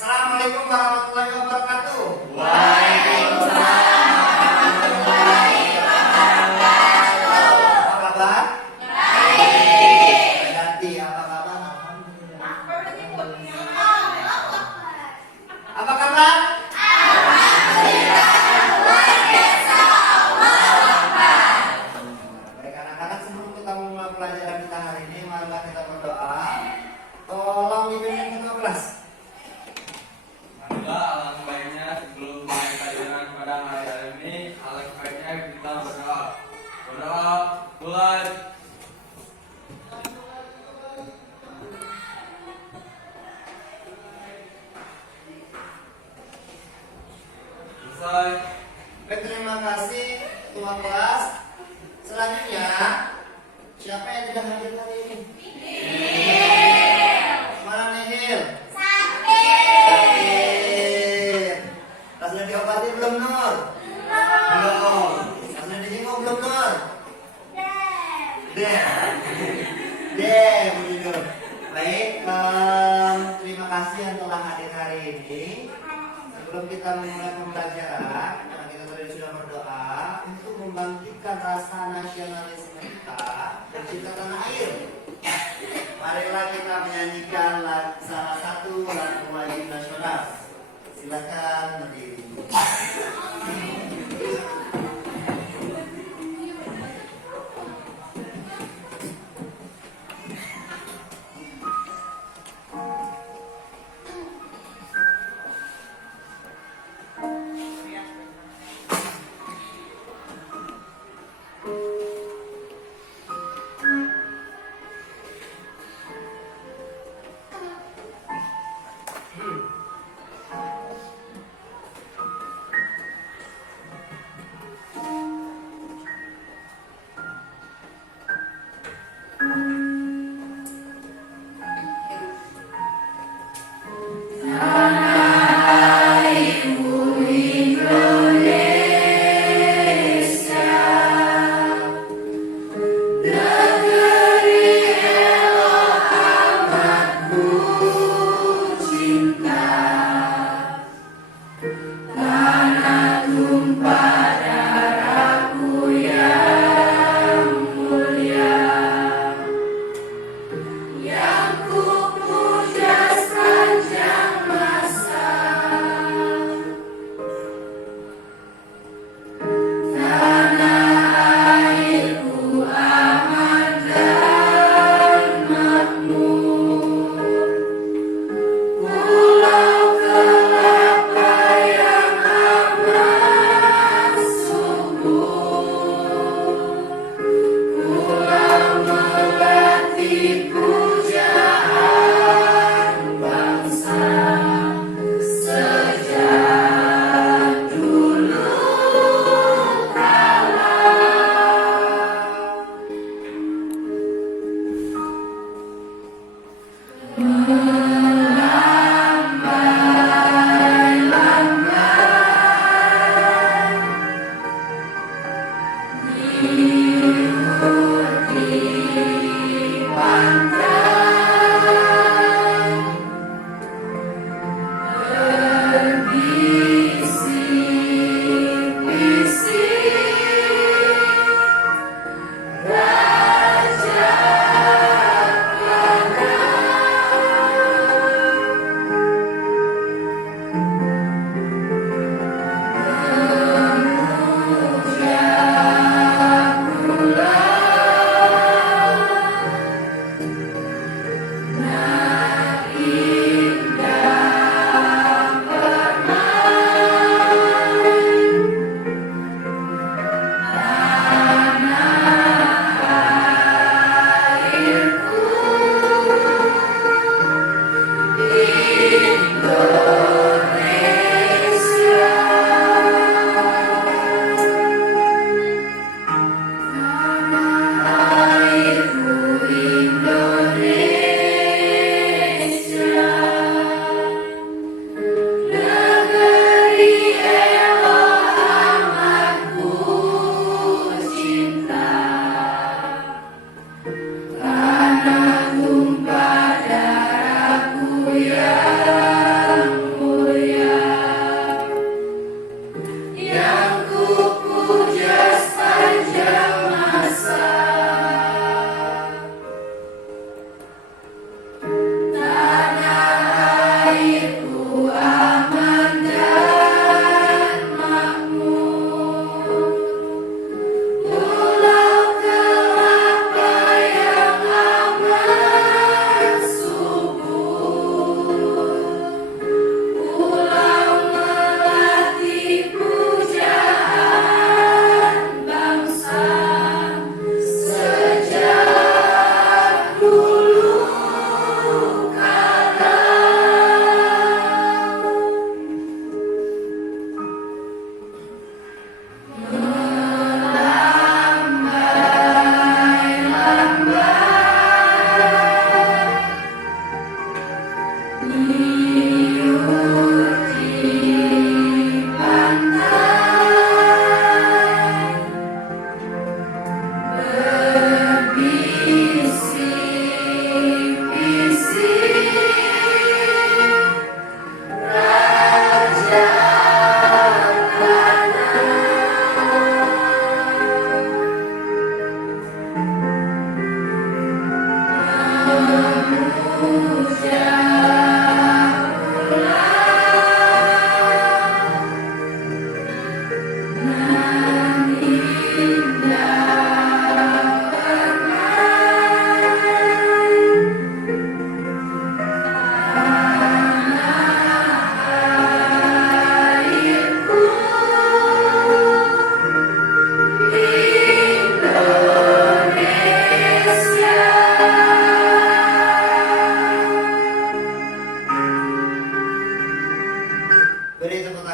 Assalamualaikum warahmatullahi wabarakatuh. Waalaikumsalam warahmatullahi wabarakatuh. Apa kabar? Baik. Ganti apa kabar? Alhamdulillah. Apa kabar? Alhamdulillah luar biasa. Allahu Akbar. Baik anak-anak, sebelum kita memulai pelajaran kita hari ini, marilah kita berdoa. Tolong dipimpin ketua kelas. Marilah alangkah baiknya sebelum mulai pelajaran pada hari ini, alangkah baiknya kita berdoa. Berdoa, mulai. Selesai. Baik, terima kasih ketua kelas. Selanjutnya, siapa yang tidak hadir hari ini? Mana Nihil? Sakit. Rasanya diobati belum, Nur? Belum. Rasanya dijenguk belum, Nur? Dem, Nur. Baik, terima kasih yang telah hadir hari ini. Sebelum kita memulai pembelajaran, karena kita tadi sudah berdoa untuk membangkitkan rasa nasionalisme kita dan cinta tanah air. Marilah kita menyanyikan salah satu lagu wajib nasional. Silakan berdiri.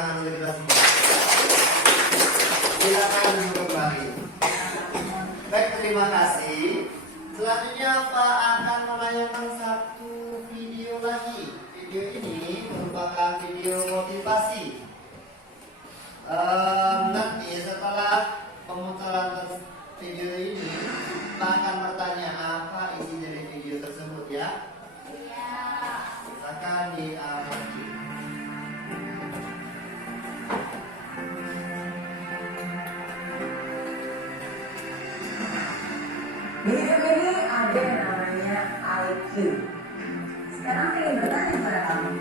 tangan untuk kita semua. Silakan duduk kembali. Baik, terima kasih. Selanjutnya Pak akan menayangkan satu video lagi. Video ini merupakan video motivasi. Nanti setelah pemutaran video ini, Pak akan bertanya apa isi dari video tersebut ya. Silakan diamati. Di hidup ini ada yang namanya IQ. Sekarang saya ingin bertanya kepada kamu,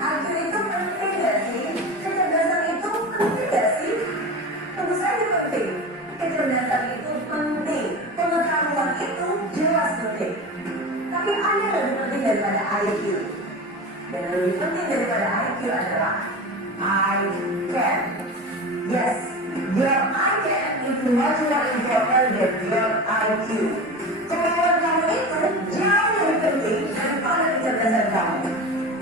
IQ itu penting gak sih? Kecerdasan itu penting gak sih? Tentu saja penting. Kecerdasan itu penting. Pengetahuan itu jelas penting. Tapi ada yang lebih penting daripada IQ. Dan yang lebih penting daripada IQ adalah I can. Yes, your I can is much more important than your IQ. Kemampuan kamu itu jauh lebih penting daripada kecerdasan kamu.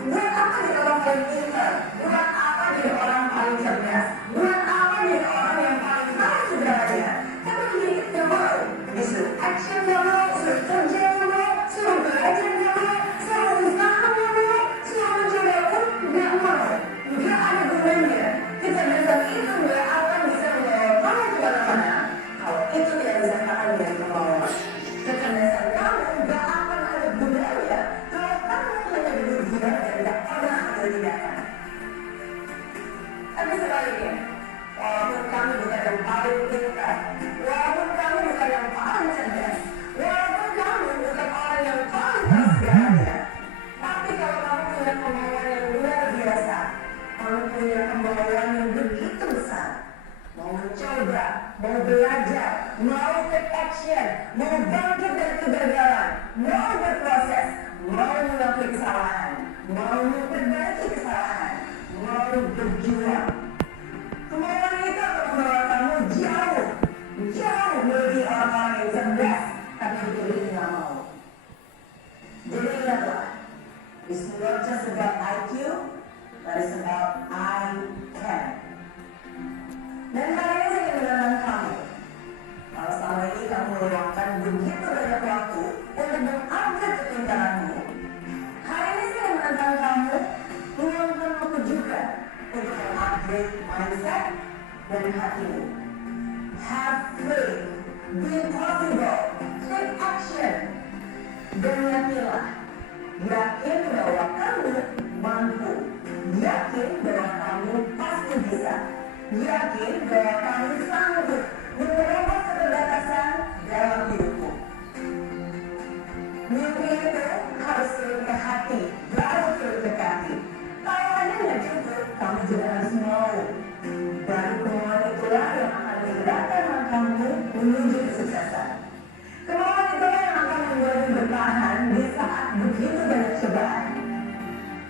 Buat apa jadi orang paling pintar? Buat apa jadi orang paling cerdas? Buat apa jadi orang yang paling tahu segalanya? Tapi jadi the world. Disuruh action dulu, suruh kerja dulu, suruh belajar dulu, suruh usaha dulu, suruh mencoba pun nggak mau. Nggak ada gunanya. Kecerdasan itu nggak akan bisa membawa kamu kemana-mana kalau itu tidak disertakan dengan kemauan. Kecerdasan kamu nggak akan ada gunanya kalau kamu hanya duduk diam dan tidak pernah ambil tindakan. Tapi sebaliknya, walaupun kamu bukan yang paling pintar, walaupun kamu bukan yang paling cerdas, walaupun kamu bukan orang yang paling tahu segalanya, tapi kalau kamu punya kemauan yang luar biasa, kamu punya kemauan yang begitu besar, mau mencoba, mau belajar, mau take action, mau bangkit dari kegagalan, mau berproses, mau mengakui kesalahan, mau memperbaiki kesalahan, mau berjuang. Kemauan itu akan membawa kamu jauh, jauh melebihi orang-orang yang cerdas, tapi dipilih nggak mau. Jadi ingatlah, it's not just about IQ, but it's about I can. Dan kali ini saya ingin menantang kamu. Kalau selama ini kamu meluangkan begitu banyak waktu untuk mengupgrade kepintaranmu, hari ini saya menantang kamu meluangkan waktu juga untuk mengupgrade mindset dan hatimu. Have faith, be possible, take action, dan yakinlah, yakin bahwa kamu mampu, yakin bahwa kamu pasti bisa, yakin bahwa kamu sanggup menerobos keterbatasan dalam hidupmu. Mimpi itu harus turun ke hati, baru turun ke kaki. Kalau ada yang cukup, kamu juga harus mau. Baru kemauan itulah yang akan menggerakkan langkahmu menuju kesuksesan. Kemauan itulah yang akan membuatmu bertahan di saat begitu banyak cobaan.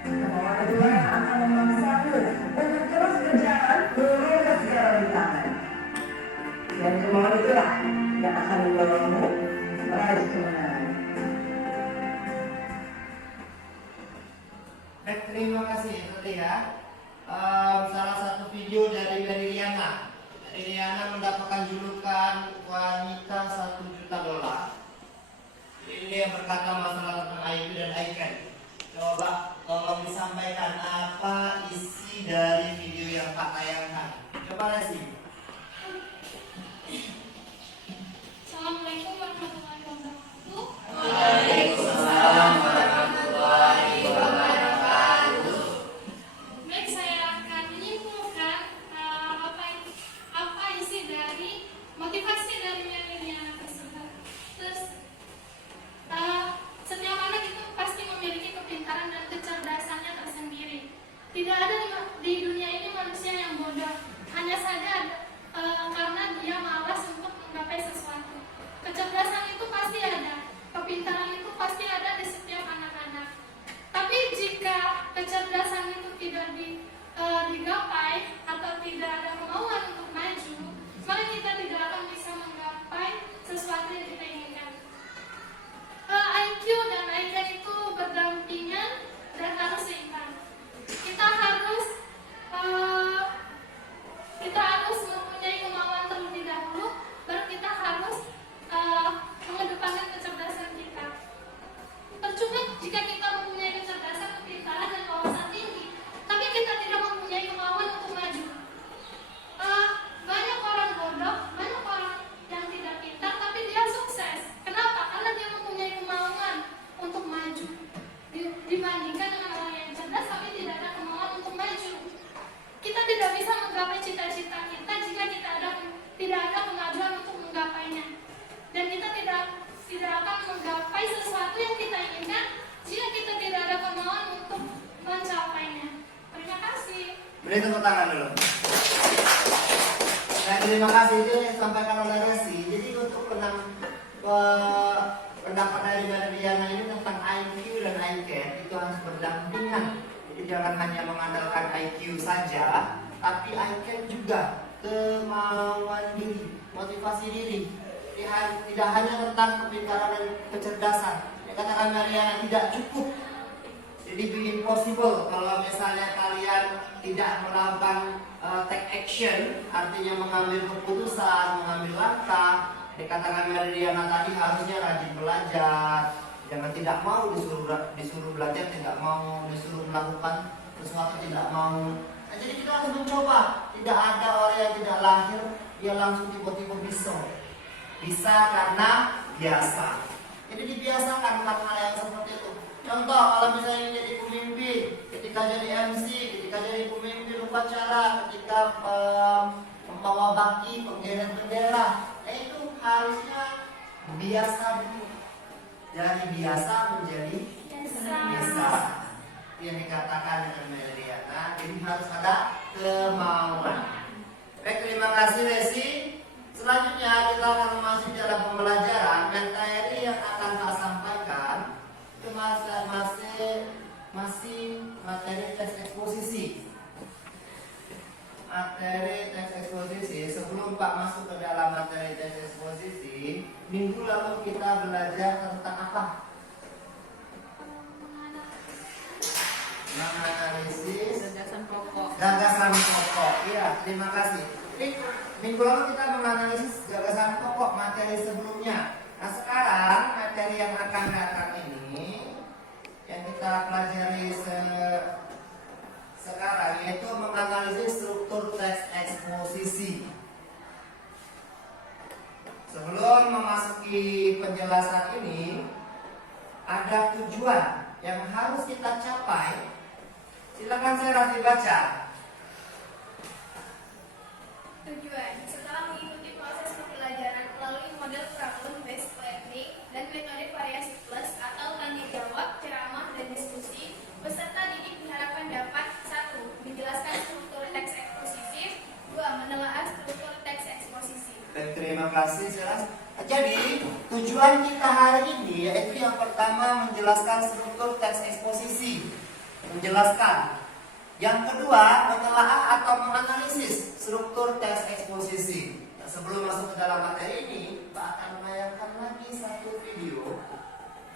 Kemauan itulah yang akan memaksamu untuk terus berjalan melangkah segala rintangan. Dan kemauan itulah yang akan membawamu meraih kemenangan. Baik, terima kasih tadi ya. Salah satu video dari Liliana. Liliana mendapatkan julukan wanita $1 juta. Ini yang berkata masalah tentang IQ dan ICAN. Coba tolong disampaikan apa isi dari video yang Pak tayangkan. Coba Lesti. Assalamualaikum warahmatullahi wabarakatuh. Waalaikumsalam warahmatullahi wabarakatuh. Baik, saya akan menyimpulkan apa isi dari motivasi dari Liliana tersebut. Terus setiap anak itu pasti memiliki kepintaran dan kecerdasannya tersendiri. Tidak ada di dunia ini manusia yang bodoh. Hanya saja karena dia malas untuk menggapai sesuatu. Kecerdasan itu pasti ada, kepintaran itu pasti ada di setiap anak-anak. Tapi jika kecerdasan itu tidak digapai atau tidak ada kemauan untuk maju, maka kita tidak akan bisa menggapai sesuatu yang kita inginkan. IQ dan IQ itu berdampingan dan harus seimbang. Kita harus Beri tepuk tangan dulu. Nah, terima kasih itu yang disampaikan oleh Resi. Jadi untuk pendapat dari Mbak Diana ini tentang IQ dan ICAT itu harus berdampingan. Jadi jangan hanya mengandalkan IQ saja, tapi ICAT juga, kemauan diri, motivasi diri. Tidak hanya tentang kepintaran dan kecerdasan. Ya, katakan Mariana tidak cukup. Jadi be impossible kalau misalnya kalian tidak melakukan take action, artinya mengambil keputusan, mengambil langkah. Dikatakan Mariana tadi harusnya rajin belajar, jangan tidak mau disuruh belajar, tidak mau disuruh melakukan sesuatu, tidak mau. Nah, jadi kita harus mencoba. Tidak ada orang yang tidak lahir dia langsung tiba-tiba bisa karena biasa. Jadi dibiasakan hal-hal yang seperti itu. Contoh kalau misalnya jadi pemimpin, ketika jadi MC, ketika jadi pemimpin upacara, ketika membawa baki, penggeret bendera, itu harusnya biasa dulu. Dari biasa menjadi biasa. Yang dikatakan dengan Meliana, jadi harus ada kemauan. Baik, terima kasih Resi. Selanjutnya kita akan masuk dalam pembelajaran materi yang akan saya sampaikan. Itu masih materi teks eksposisi. Materi teks eksposisi. Sebelum Pak masuk ke dalam materi teks eksposisi, minggu lalu kita belajar tentang apa? Menganalisis gagasan pokok. Iya, terima kasih. Minggu lalu kita menganalisis gagasan pokok materi sebelumnya. Nah, sekarang materi yang akan datang ini yang kita pelajari sekarang yaitu menganalisis struktur teks eksposisi. Sebelum memasuki penjelasan ini, ada tujuan yang harus kita capai. Silakan saya Rafi baca. Tujuan, setelah mengikuti proses pembelajaran melalui model problem based learning dan metode variasi plus atau tanya jawab, ceramah, dan diskusi, peserta didik diharapkan dapat 1. Menjelaskan struktur teks ekspositif, 2. Menelaah struktur teks eksposisi. Terima kasih Seras. Jadi tujuan kita hari ini yaitu yang pertama menjelaskan struktur teks eksposisi, menjelaskan. Yang kedua, menelaah atau menganalisis struktur teks eksposisi. Nah, sebelum masuk ke dalam materi ini, Pak akan menayangkan lagi satu video.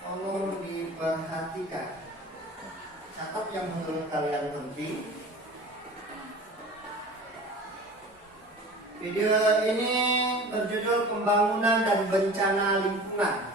Tolong diperhatikan. Catat yang menurut kalian penting. Video ini berjudul Pembangunan dan Bencana Lingkungan.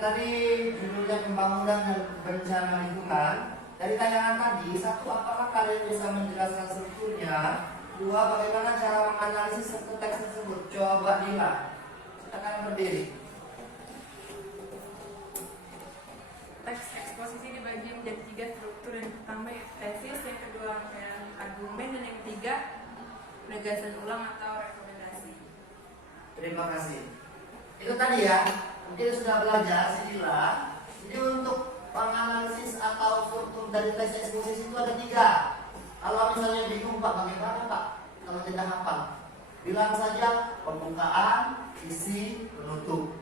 tadi judulnya pembangunan dan berencana lingkungan. Dari tayangan tadi, satu, apakah kalian bisa menjelaskan strukturnya? Dua, bagaimana cara menganalisis satu teks tersebut? Coba Dila, silakan berdiri. Teks eksposisi dibagi menjadi 3 struktur. Yang pertama tesis, yang kedua rangkaian argumen, dan yang ketiga penegasan ulang atau rekomendasi. Terima kasih. Itu tadi ya, mungkin sudah belajar Dila. Jadi untuk penganalisis atau struktur dari teks eksposisi itu ada 3. Kalau misalnya bingung Pak, bagaimana Pak? Kalau tidak hafal, bilang saja pembukaan, isi, penutup.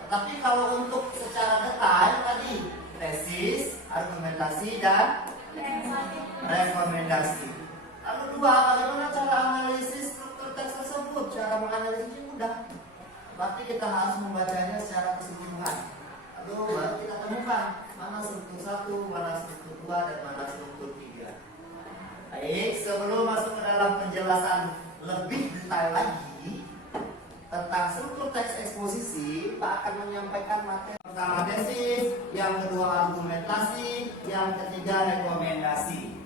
Tetapi kalau untuk secara detail tadi tesis, argumentasi, dan rekomendasi. Lalu 2, bagaimana cara analisis struktur teks tersebut? Cara menganalisisnya mudah. Berarti kita harus membacanya secara keseluruhan. Lalu baru kita temukan mana struktur 1, mana struktur 2, dan mana struktur 3. Baik, sebelum masuk ke dalam penjelasan lebih detail lagi tentang struktur teks eksposisi, Pak akan menyampaikan materi pertama tesis, yang kedua argumentasi, yang ketiga rekomendasi.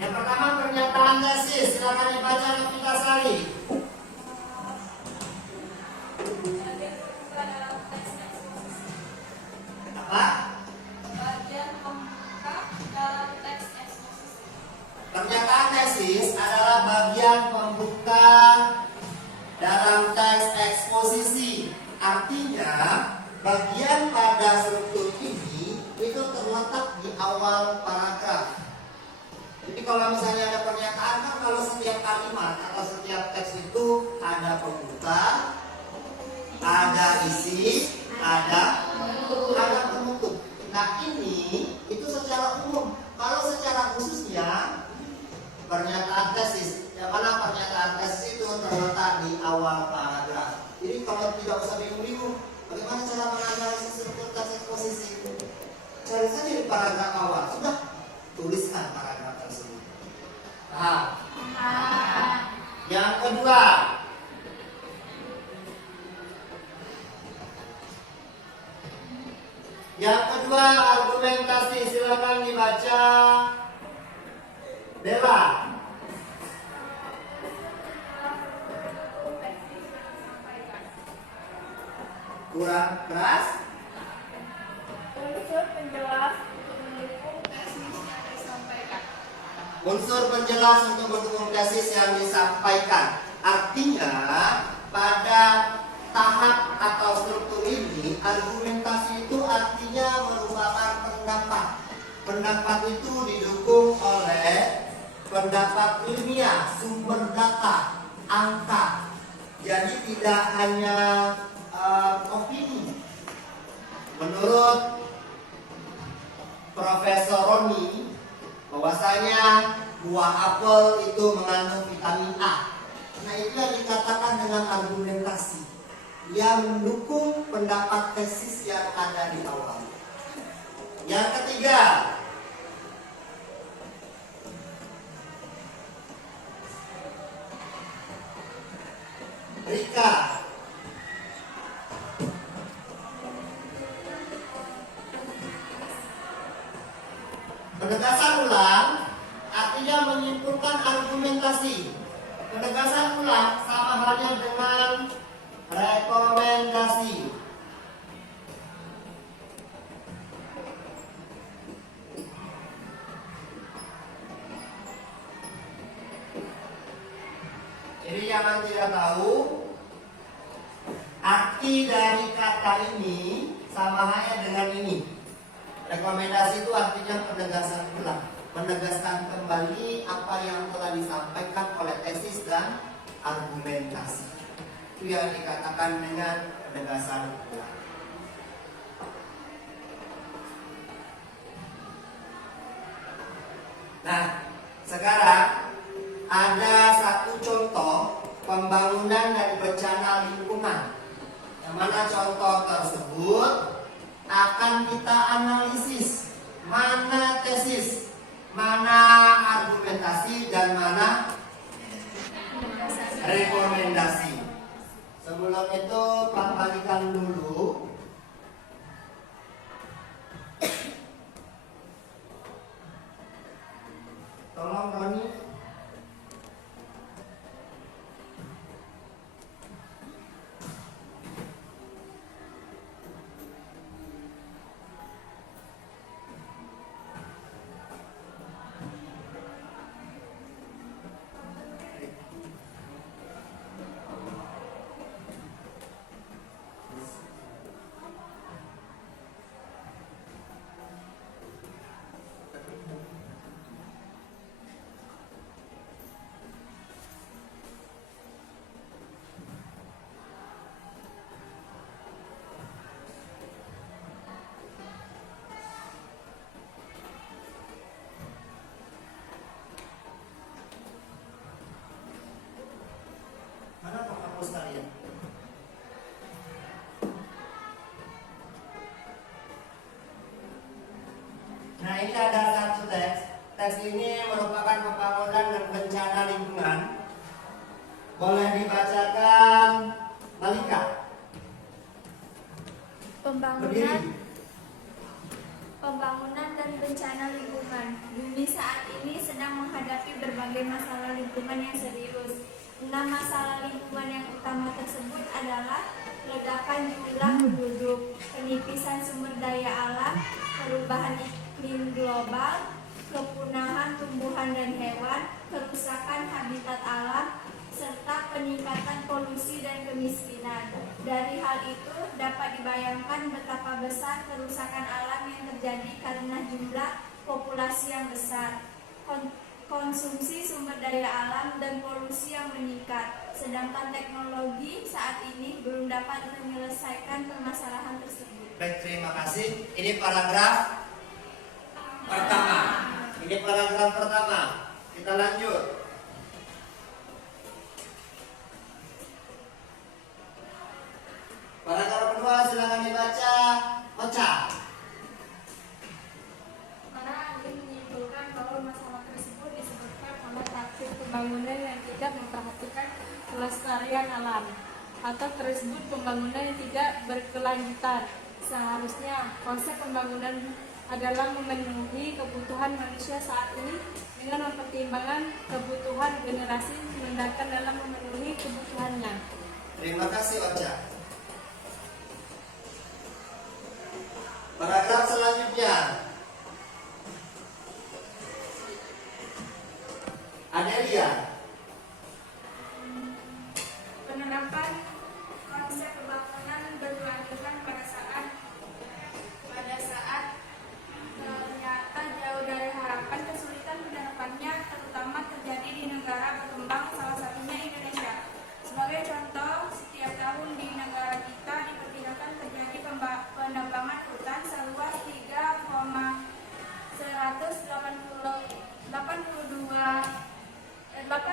Yang pertama pernyataan tesis, silakan dibaca Rafika Sari. Apa? Bagian pembuka dalam teks eksposisi. Pernyataan tesis adalah bagian pembuka dalam teks eksposisi. Artinya, bagian pada struktur ini itu terletak di awal paragraf. Jadi kalau misalnya ada pernyataan kan kalau setiap kalimat atau setiap teks itu ada pembuka, ada isi, ada penutup. Nah ini itu secara umum. Kalau secara khususnya pernyataan tesis, yang mana pernyataan tesis itu terletak di awal paragraf. Jadi kalau tidak usah bingung-bingung, bagaimana cara menganalisis struktur teks eksposisi? Cari saja di paragraf awal, sudah tuliskan paragraf tersebut. Paham? Yang kedua, argumentasi, silakan dibaca. Dela. Kurang keras. Unsur penjelas untuk mendukung tesis yang disampaikan. Unsur penjelas untuk mendukung tesis yang disampaikan. Artinya pada tahap atau struktur ini argumentasi itu artinya merupakan pendapat. Pendapat itu didukung oleh pendapat ilmiah, sumber data, angka. Jadi tidak hanya opini. Menurut Profesor Roni, bahwasanya buah apel itu mengandung vitamin A. Nah itu yang dikatakan dengan argumentasi yang mendukung pendapat tesis yang ada di awal. Yang ketiga, Rika. Penegasan ulang artinya menyimpulkan argumentasi. Penegasan ulang sama halnya dengan rekomendasi. Jadi jangan tidak tahu arti dari kata ini sama halnya dengan ini. Rekomendasi itu artinya penegasan ulang, menegaskan kembali apa yang telah disampaikan oleh tesis dan argumentasi. Itu yang dikatakan dengan penegasan ulang. Nah, sekarang ada satu contoh pembangunan dan bencana lingkungan, yang mana contoh tersebut akan kita analisis Nah, ini ada satu teks. Teks ini merupakan pembangunan dan bencana lingkungan. Boleh dibacakan Malika. Pembangunan dan bencana lingkungan. Bumi saat ini sedang menghadapi berbagai masalah lingkungan yang serius. 6 masalah lingkungan yang utama tersebut adalah ledakan jumlah penduduk, penipisan sumber daya alam, perubahan iklim global, kepunahan tumbuhan dan hewan, kerusakan habitat alam, serta peningkatan polusi dan kemiskinan. Dari hal itu dapat dibayangkan betapa besar kerusakan alam yang terjadi karena jumlah populasi yang besar, konsumsi sumber daya alam, dan polusi yang meningkat. Sedangkan teknologi saat ini belum dapat menyelesaikan permasalahan tersebut. Baik, terima kasih. Ini paragraf pertama. Ini paragraf pertama. Kita lanjut. Paragraf kedua silakan dibaca. Ocha. Para ahli menyimpulkan bahwa masalah tersebut disebabkan oleh praktik pembangunan yang tidak memperhatikan kelestarian alam atau tersebut pembangunan yang tidak berkelanjutan. Seharusnya konsep pembangunan adalah memenuhi kebutuhan manusia saat ini dengan mempertimbangkan kebutuhan generasi mendatang dalam memenuhi kebutuhannya. Terima kasih Ocha. Paragraf selanjutnya. Adelia. Penerapan konsep pembangunan berkelanjutan pada saat ternyata jauh dari harapan. Kesulitan penerapannya terutama terjadi di negara berkembang, salah satunya Indonesia. Sebagai contoh, setiap tahun di negara kita diperkirakan terjadi penebangan hutan seluas 3,243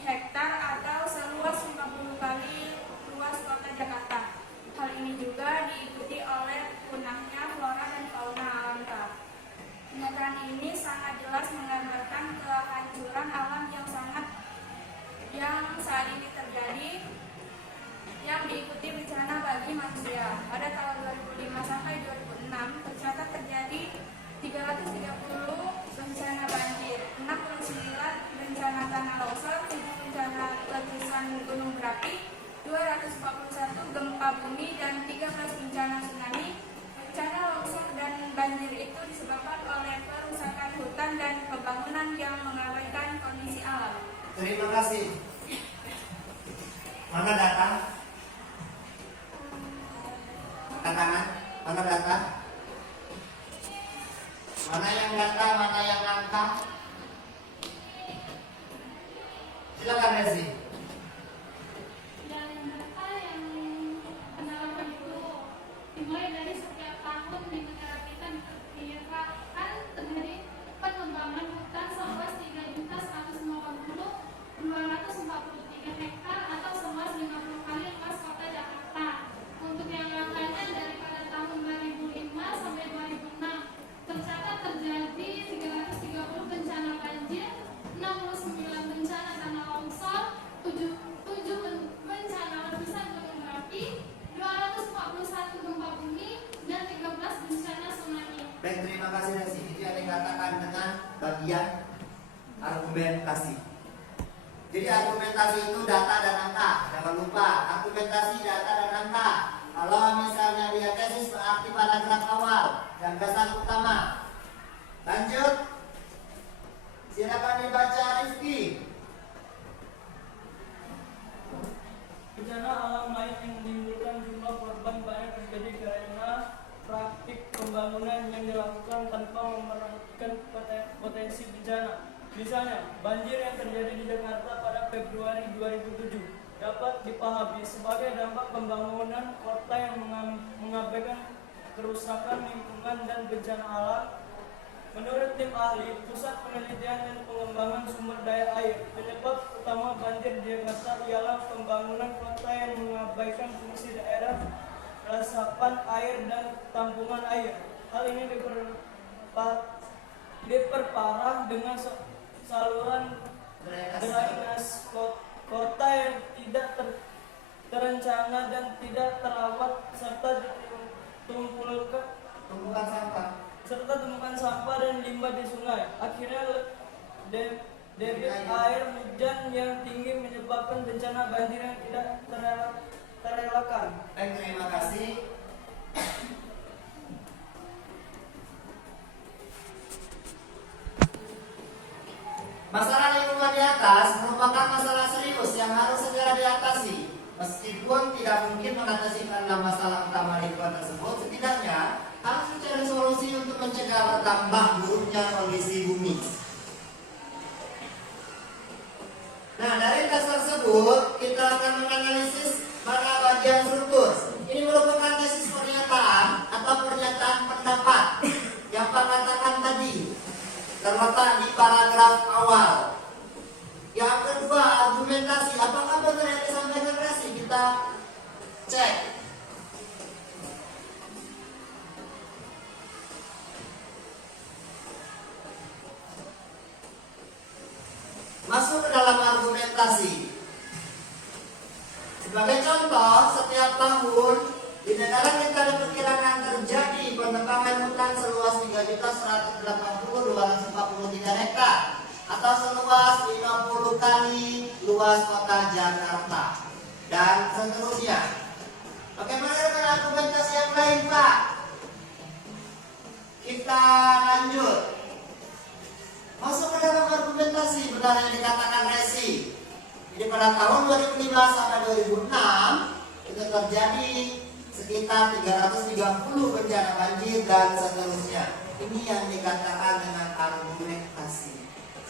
hektar atau seluas 50 kali luas kota Jakarta. Hal ini juga diikuti oleh punahnya flora dan fauna alam. Pernyataan ini sangat jelas menggambarkan kehancuran alam yang saat ini terjadi, yang diikuti bencana bagi manusia. Pada tahun 2005 sampai 2006 tercatat terjadi 330 bencana banjir, 69 bencana tanah longsor, 7 bencana letusan gunung berapi, 241 gempa bumi, dan 13 bencana tsunami. Bencana longsor dan banjir itu disebabkan oleh perusakan hutan dan pembangunan yang mengabaikan kondisi alam. Terima kasih. Mana data? Tangan. Mana data? Mana yang data, mana yang angka? Silakan Rezi. Dan data yang penerapan itu dimulai dari setiap tahun di negara kita diperkirakan terjadi pengembangan hutan seluas 3.150.243 hektar atau seluas 50 kali luas kota Jakarta. Untuk yang angkanya daripada tahun 2005 sampai 2006 tercatat terjadi 330 bencana banjir, 69 bencana tanah longsor, 7 bencana letusan gunung berapi, 241 gempa bumi, dan 13 bencana tsunami. Baik, terima kasih Rezi. Itu yang dikatakan dengan bagian argumentasi. Jadi argumentasi itu data dan angka. Jangan lupa, argumentasi data dan angka. Kalau misalnya dia tesis berarti paragraf awal dan dasar utama. Lanjut. Silakan dibaca Rifki. Bencana alam lain yang menimbulkan jumlah korban banyak terjadi karena praktik pembangunan yang dilakukan tanpa memperhatikan potensi bencana. Misalnya, banjir yang terjadi di Jakarta pada Februari 2007 dapat dipahami sebagai dampak pembangunan kota yang mengabaikan kerusakan lingkungan dan bencana alam. Menurut tim ahli, Pusat Penelitian dan Pengembangan Sumber Daya Air, penyebab utama banjir di Jakarta ialah pembangunan kota yang mengabaikan fungsi daerah resapan air dan tampungan air. Hal ini diperparah dengan saluran drainase kota yang tidak terencana dan tidak terawat serta tumpukan sampah dan limbah di sungai. Akhirnya debit air hujan yang tinggi menyebabkan bencana banjir yang tidak terelakkan. Baik, terima kasih. Masalah lingkungan di atas merupakan masalah serius yang harus segera diatasi. Meskipun tidak mungkin mengatasi karena masalah utama lingkungan tersebut, setidaknya harus mencari solusi untuk mencegah bertambah buruknya kondisi bumi. Nah, dari tes tersebut kita akan menganalisis pada bagian struktur. Ini merupakan tesis pernyataan atau pernyataan pendapat yang Pak katakan tadi, terletak di paragraf awal. Yang kedua, argumentasi. Apakah benar yang disampaikan Resi? Kita cek. Masuk ke dalam argumentasi. Sebagai contoh, setiap tahun di negara kita diperkirakan terjadi penebangan hutan seluas 3.180.243 hektar atau seluas 50 kali luas kota Jakarta dan seterusnya. Bagaimana dengan argumentasi yang lain, Pak? Kita lanjut. Masuk ke dalam argumentasi benar yang dikatakan Resi. Jadi pada tahun 2005 sampai 2006 itu terjadi sekitar 330 bencana banjir dan seterusnya. Ini yang dikatakan dengan argumentasi.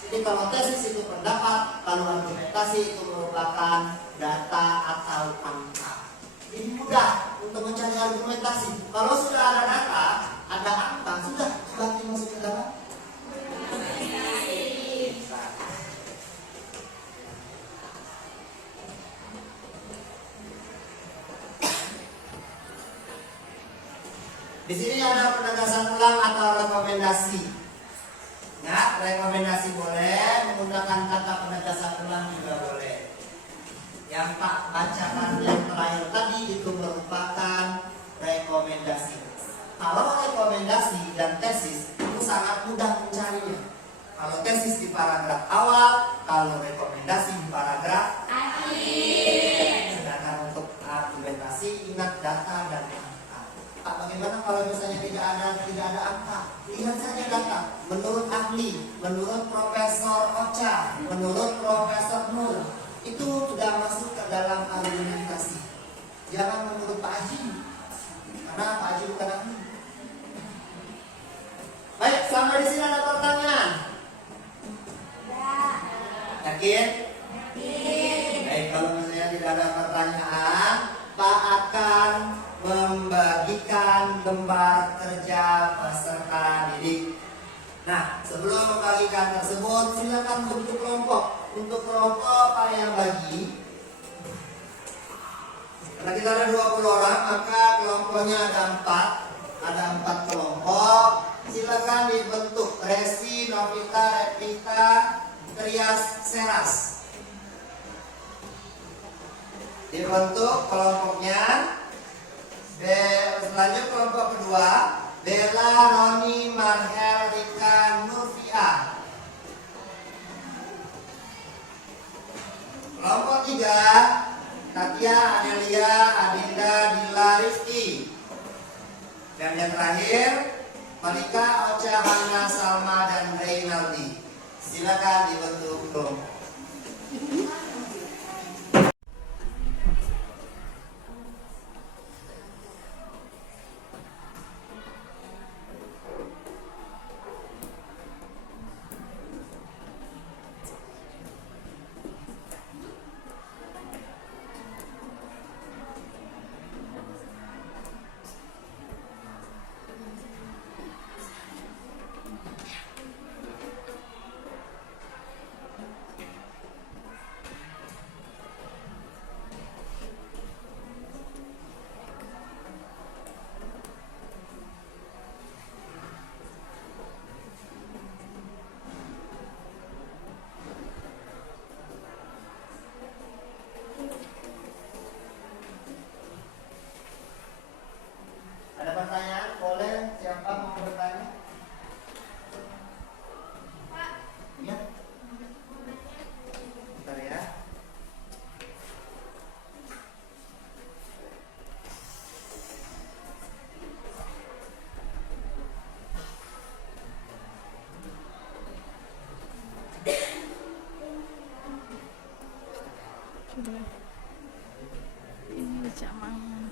Jadi kalau tesis itu pendapat, kalau argumentasi itu merupakan data atau angka. Ini mudah untuk mencari argumentasi. Kalau sudah ada data, ada angka, sudah berarti masuk ke dalam. Di sini ada penegasan ulang atau rekomendasi. Ya, rekomendasi boleh, menggunakan kata penegasan ulang juga boleh. Yang Pak bacakan yang terakhir tadi itu merupakan rekomendasi. Kalau rekomendasi dan tesis itu sangat mudah mencarinya. Kalau tesis di paragraf awal, kalau rekomendasi di paragraf akhir. Sedangkan untuk argumentasi ingat data dan angka. Pak, bagaimana kalau misalnya tidak ada angka? Lihat saja data. Menurut ahli, menurut Profesor Ocha, menurut Profesor Nur, itu sudah masuk ke dalam argumentasi. Jangan menurut Pak Haji, karena Pak Haji bukan ahli. Baik, sampai di sini ada pertanyaan? Yakin? Baik, kalau misalnya tidak ada pertanyaan, Pak akan membagikan lembar kerja peserta didik. Nah, sebelum membagikan tersebut, silakan bentuk kelompok. Untuk kelompok Pak yang bagi, karena kita ada 20 orang, maka kelompoknya ada 4 kelompok. Silakan dibentuk Resi, Novita, Revita, Trias, Seras. Dibentuk kelompoknya. Selanjutnya kelompok kedua, Bella, Roni, Marhel, Rika, Nurfia. Kelompok tiga, Katia, Adelia, Adinda, Dila, Rifki. Dan yang terakhir, Malika, Ocha, Hana, Salma, dan Reynaldi. Silakan dibentuk kelompok. Cak Maman.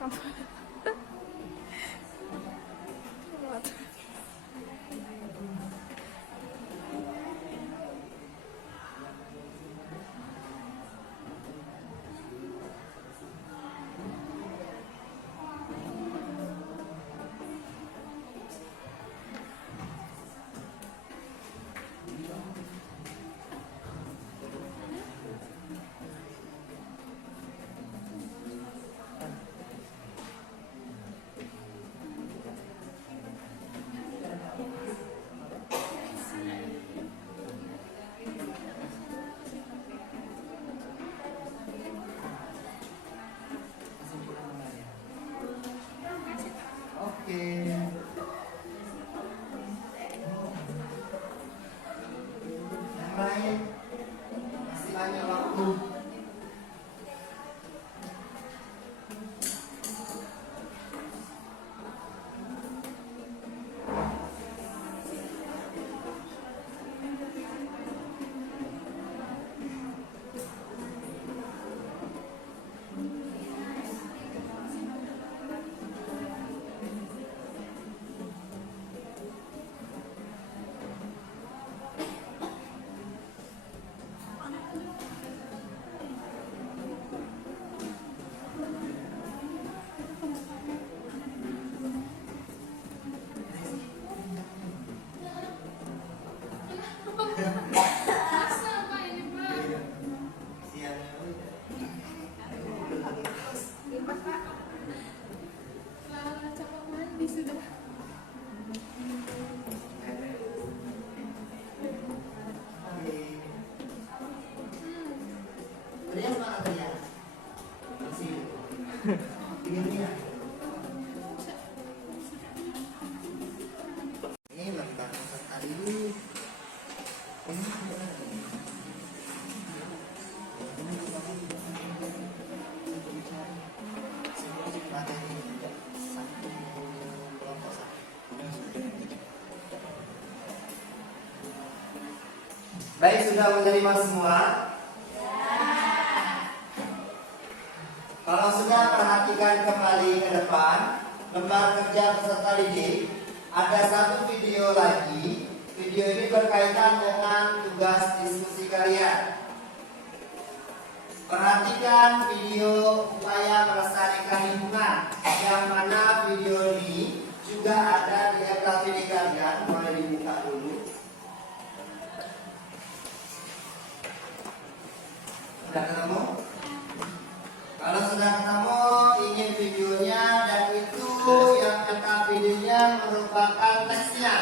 Oke. Yang lain masih banyak waktu. Masa apa ini Pak? Siangnya udah. Lala capek mandi sudah. Oke. Rias mana Rias? Masih. Ini lembang sekali. Baik, sudah menerima semua? Kalau sudah, perhatikan kembali ke depan. Lembar kerja peserta didik. Ada satu video lagi. Video ini berkaitan dengan tugas diskusi kalian. Perhatikan video upaya melestarikan lingkungan, yang mana video ini juga ada di FKPD kalian. Boleh dibuka dulu. Sudah ketemu? Kalau sudah ketemu, ingin videonya, dan itu yang FKPD-nya merupakan teksnya.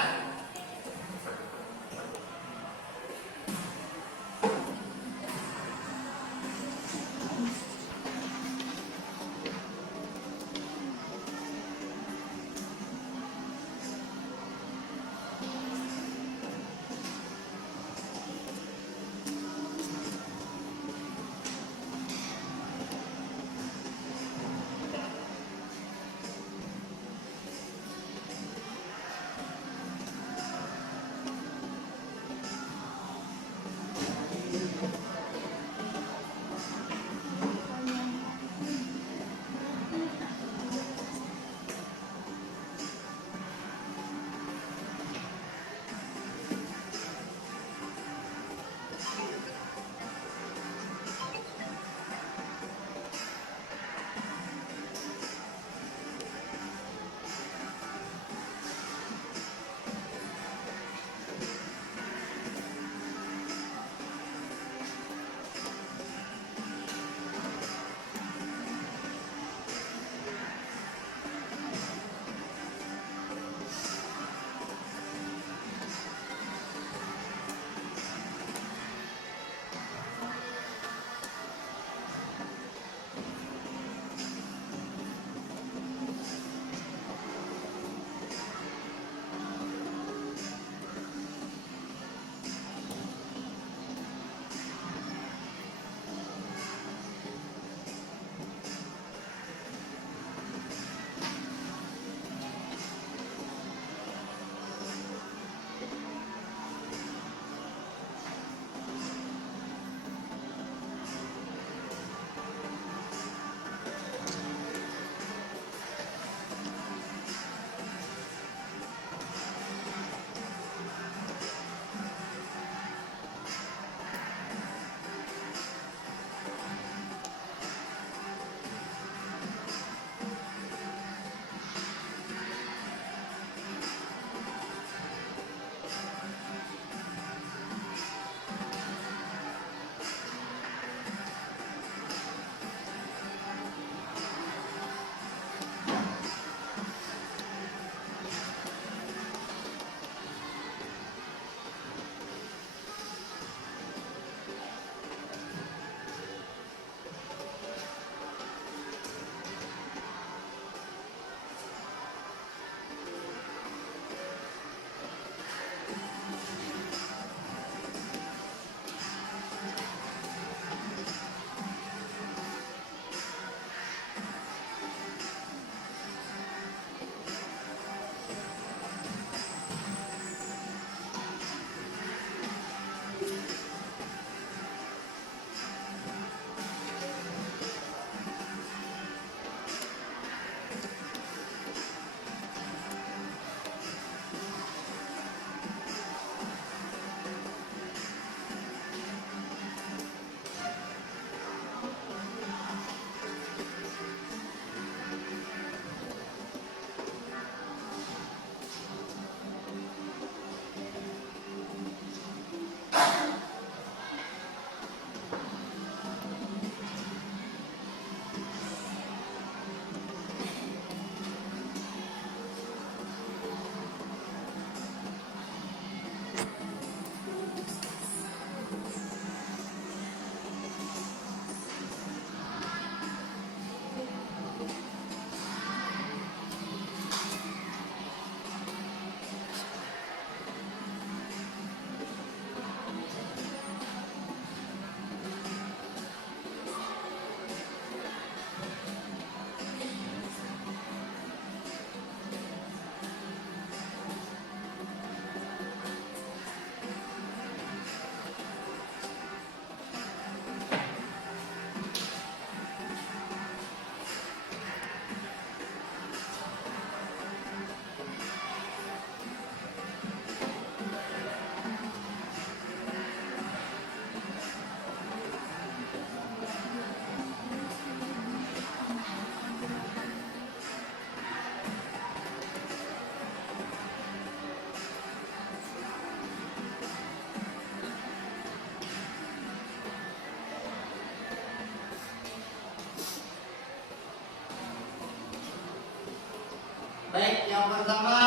Yang pertama,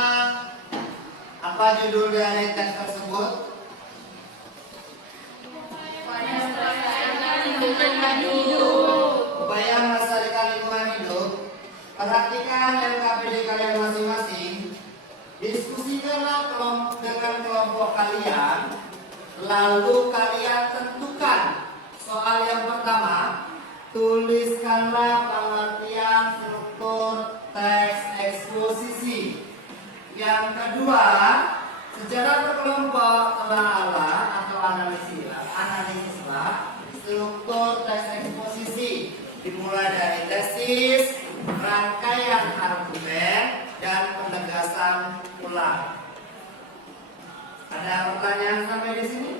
apa judul dari tes tersebut? Upaya melestarikan lingkungan hidup. Perhatikan LKPD kalian masing-masing. Diskusikanlah dengan kelompok kalian. Lalu kalian tentukan soal yang pertama. Tuliskanlah pengertian struktur teks eksposisi. Yang kedua, secara berkelompok telah atau analisislah struktur teks eksposisi dimulai dari tesis, rangkaian argumen, dan penegasan ulang. Ada pertanyaan sampai di sini?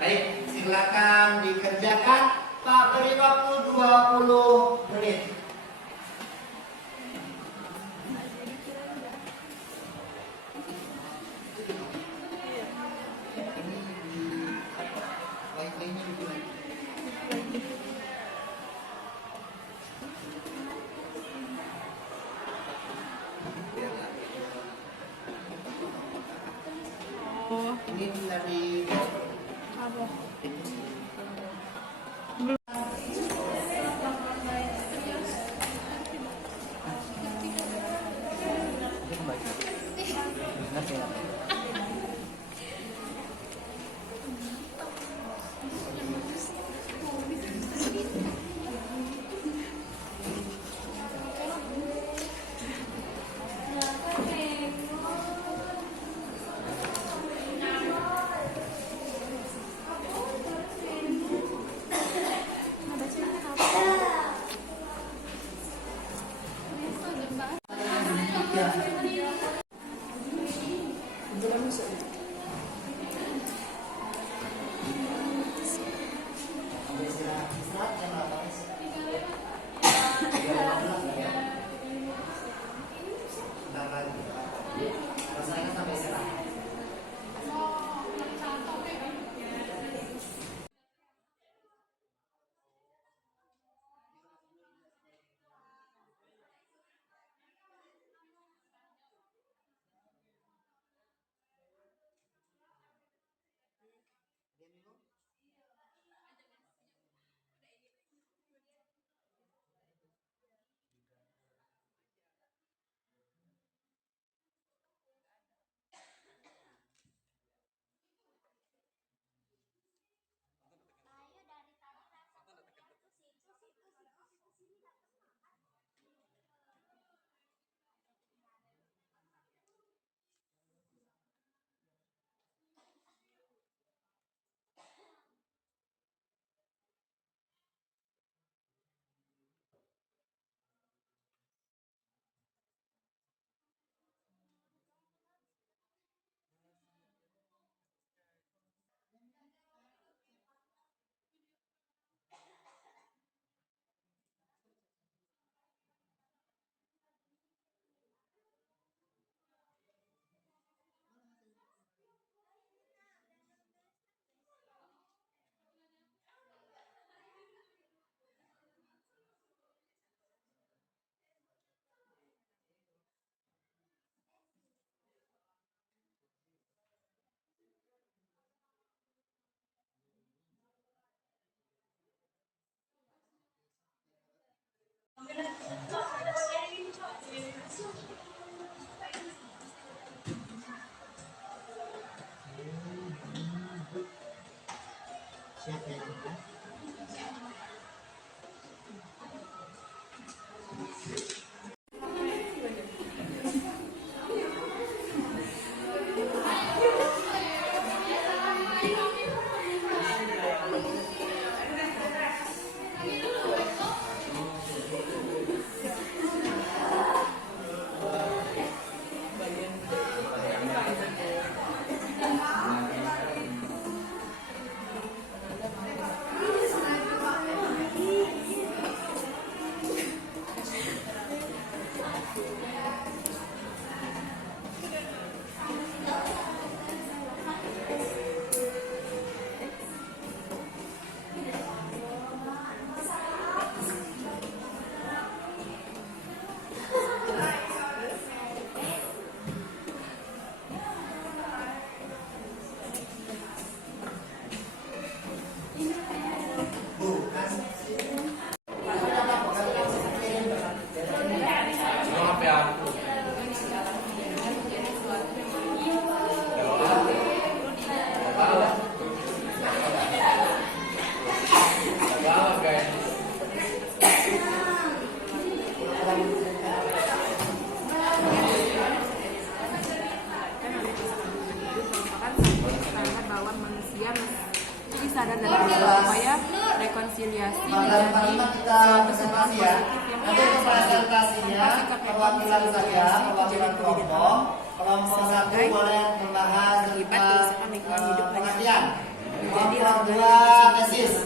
Baik, silakan dikerjakan. Pak, beri waktu 20 menit. Ini tadi siapa yang sadar dalam upaya rekonsiliasi Maka menjadi pertama kita suatu sikap presentasi ya. positif yang Nanti untuk presentasinya perwakilan saja, perwakilan kelompok. Kelompok satu boleh membahas tentang pengertian. Kelompok dua tesis.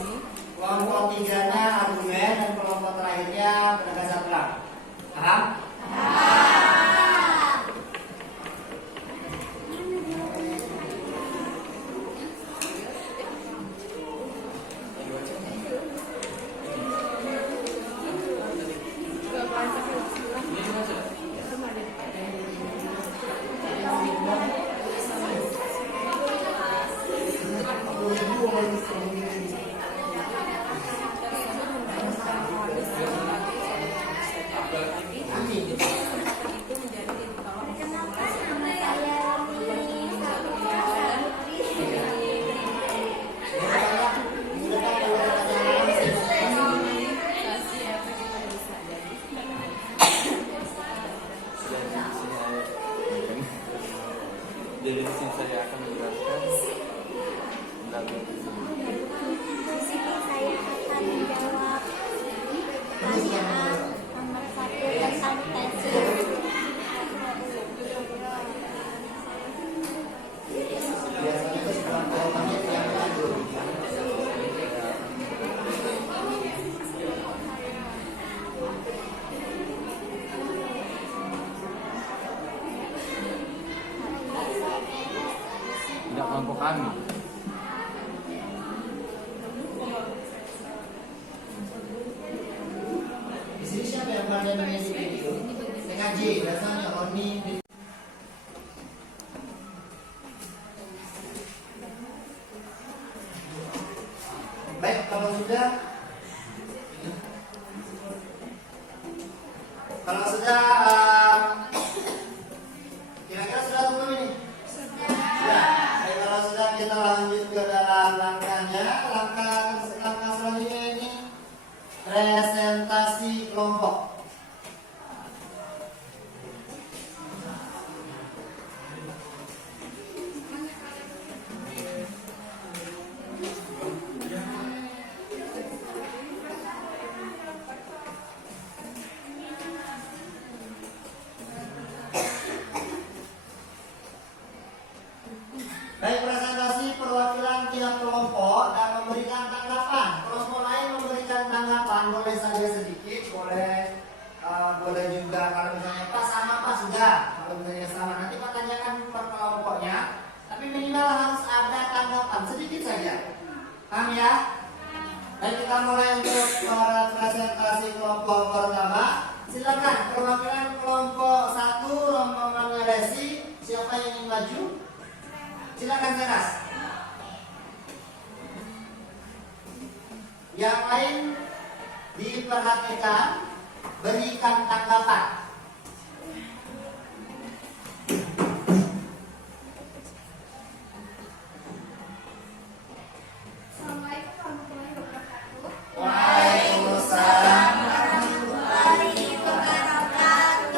Kelompok tiganya argumen dan kelompok terakhirnya penegasan ulang. Paham? Jadi di sini saya akan menjelaskan tentang Di sini saya akan menjawab pertanyaan nomor 1 tentang tesis. Biasanya itu kelompok menit yang lalu. tidak kelompok kami. Di sini siapa yang pandai mengedit video? TKJ, biasanya Oni. Baik, kalau sudah kira-kira sudah belum ini? Sudah. Baik, kalau sudah kita lanjut ke dalam langkahnya. Langkah selanjutnya ini presentasi kelompok. Baik, presentasi perwakilan tiap kelompok dan memberikan tanggapan. Kelompok lain memberikan tanggapan, boleh saja sedikit, boleh juga kalau misalnya Pak sama Pak sudah, kalau misalnya sama nanti Pak tanyakan per kelompoknya, tapi minimal harus ada tanggapan sedikit saja. Paham ya? Baik, kita mulai untuk presentasi kelompok pertama. Silakan perwakilan kelompok 1 rombongannya Resi, siapa yang ingin maju? Silakan Zenas. Yang lain diperhatikan, berikan tanggapan. Assalamualaikum warahmatullahi wabarakatuh. Waalaikumsalam. Perkenalkan,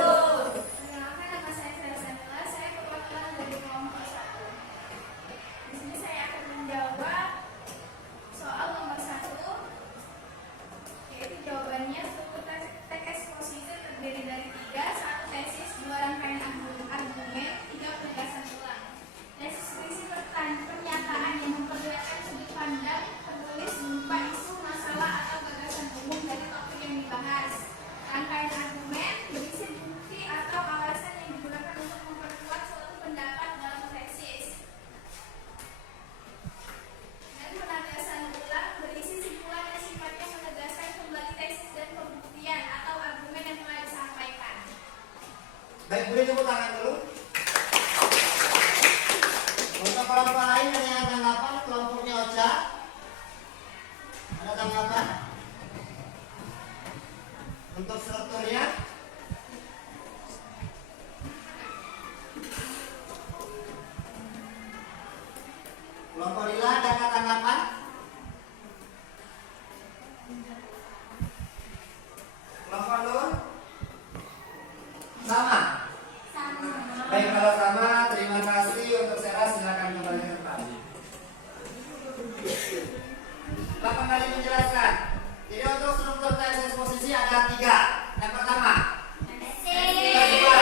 nama saya Sarah, saya perwakilan dari kelompok 1. Di sini saya akan menjawab soal nomor 1, yaitu jawabannya suku teks posisi terdiri dari 3, 1 tesis, 2 rangkaian argumen, 3 penegasan ulang. Tesis berisi pernyataan yang memperlihatkan sudut pandang penulis berupa isu, masalah, atau gagasan umum dari topik yang dibahas. Rangkaian argumen berisi bukti atau alasan yang digunakan untuk memperkuat suatu pendapat dalam tesis. Dan penegasan ulang berisi simpulan yang sifatnya menegaskan kembali tesis dan pembuktian atau argumen yang telah disampaikan. Baik, boleh tepuk tangan dulu. Untuk kelompok lain ada yang tanggapan? Kelompoknya Ocha, ada tanggapan? Untuk strukturnya? Kelompok Lila ada tanggapan? Kelompok Nur? Sama? Baik, kalau sama, terima kasih. Untuk Sarah, silakan kembali ke tempat. Bapak kembali menjelaskan. Jadi untuk struktur tesis posisi ada 3. Yang pertama, yang kedua,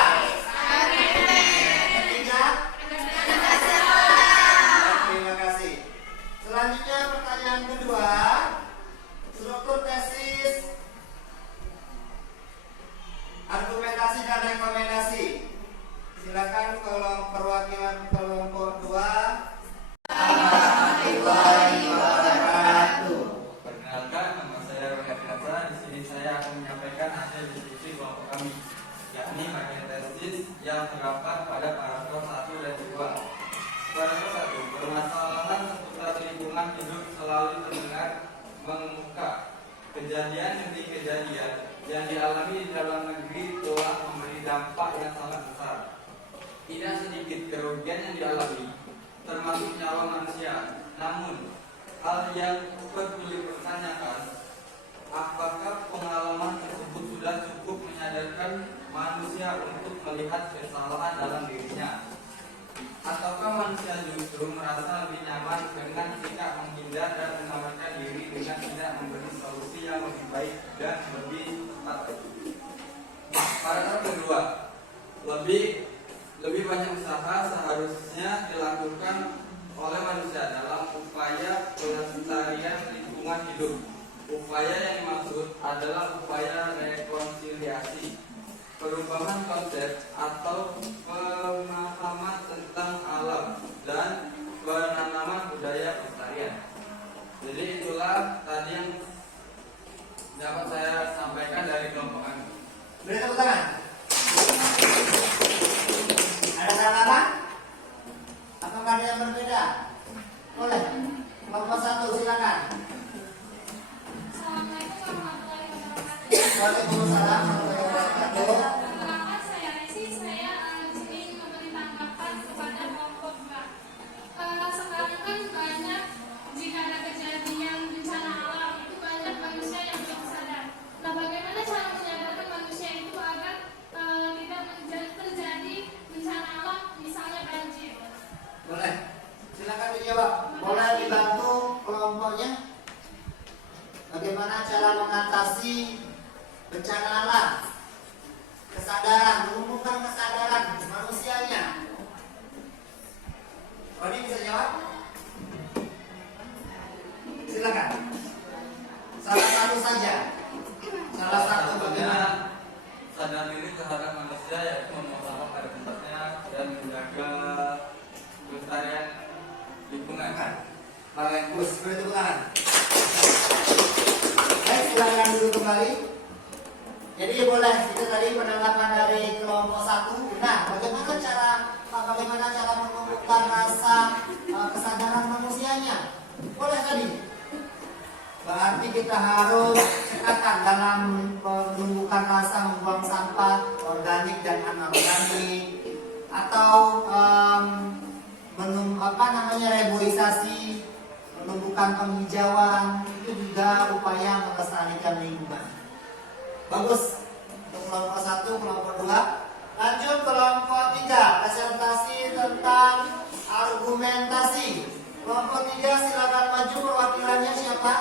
ketiga. Terima kasih. Selanjutnya pertanyaan kedua, struktur tesis, argumentasi dan rekomendasi. Silakan kolom perwakilan kelompok 2. Perkenalkan, nama saya Roy Ardiansa. Di sini saya akan menyampaikan hasil diskusi kelompok kami, yakni bagian tesis yang terdapat pada paragraf 1 dan 2. Paragraf 1, permasalahan seputar lingkungan hidup selalu terdengar mengemuka. Kejadian demi kejadian yang dialami di dalam negeri telah memberi dampak yang sangat besar. Tidak sedikit kerugian yang dialami, termasuk nyawa manusia. Namun, hal yang perlu dipertanyakan, apakah pengalaman tersebut sudah cukup menyadarkan manusia untuk melihat kesalahan dalam dirinya? Ataukah manusia justru merasa lebih nyaman dengan sikap menghindar dan menawarkan diri dengan tidak memberi solusi yang lebih baik dan lebih tepat? Paragraf kedua, lebih banyak usaha seharusnya dilakukan oleh manusia dalam upaya pelestarian lingkungan hidup. Upaya yang dimaksud adalah upaya rekonsiliasi, perubahan konsep atau pemahaman tentang alam, dan penanaman budaya pelestarian. Jadi itulah tadi yang dapat saya sampaikan dari kelompok kami. Beri tepuk tangan. Ada catatan? Apakah ada yang berbeda? Boleh. Kelompok 1 silakan. Assalamualaikum warahmatullahi wabarakatuh. Waalaikumsalam warahmatullahi wabarakatuh. Perkenalkan, saya Resi. Saya ingin memberi tanggapan kepada kelompok 2. Sekarang kan banyak, jika ada kejadian bencana alam itu banyak manusia yang belum sadar. Nah, bagaimana cara menyadarkan manusia itu agar tidak terjadi bencana alam, misalnya banjir? Boleh. Silakan dijawab. Boleh dibantu kelompoknya? Bagaimana cara mengatasi bencana alam? Kesadaran, menumbuhkan kesadaran manusianya. Roni bisa jawab? Silakan. Salah satu saja. Salah satu bagaimana? Sadar diri terhadap manusia, yaitu membuang sampah pada tempatnya dan menjaga kelestarian lingkungan. Bagus, beri tepuk tangan. Baik, silakan duduk kembali. Jadi boleh, itu tadi penanggapan dari kelompok 1. Nah, bagaimana cara menumbuhkan rasa kesadaran manusianya? Boleh tadi. Berarti kita harus cekatan dalam menumbuhkan rasa membuang sampah organik dan anorganik, atau reboisasi, menumbuhkan penghijauan, itu juga upaya melestarikan lingkungan. Bagus untuk kelompok 1, kelompok 2. Lanjut kelompok 3, presentasi tentang argumentasi. Kelompok 3 silakan maju, perwakilannya siapa?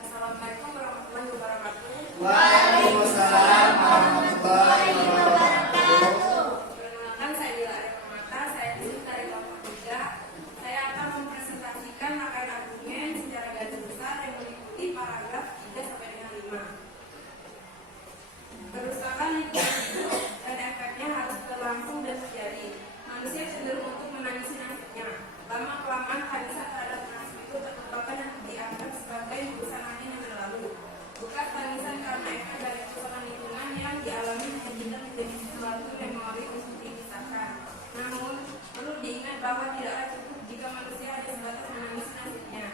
Assalamualaikum warahmatullahi wabarakatuh. Waalaikumsalam warahmatullahi wabarakatuh. Perkenalkan, saya Dila Arifamata. Saya dari kelompok 3. Saya akan mempresentasikan argumen secara garis besar yang meliputi paragraf 3 sampai dengan 5. Kerusakan lingkungan hidup dan efeknya harus berlangsung dan terjadi. Manusia cenderung untuk menangisi nasibnya. Lama-kelamaan kehabisan terhadap nasib itu terlupakan dan dianggap sebagai urusan angin yang berlalu. Bukan tangisan karena efek dari kerusakan lingkungan yang dialami hanya menjadi suatu memori untuk dikisahkan. Namun, perlu diingat bahwa tidaklah cukup jika manusia hanya sebatas menangisi nasibnya.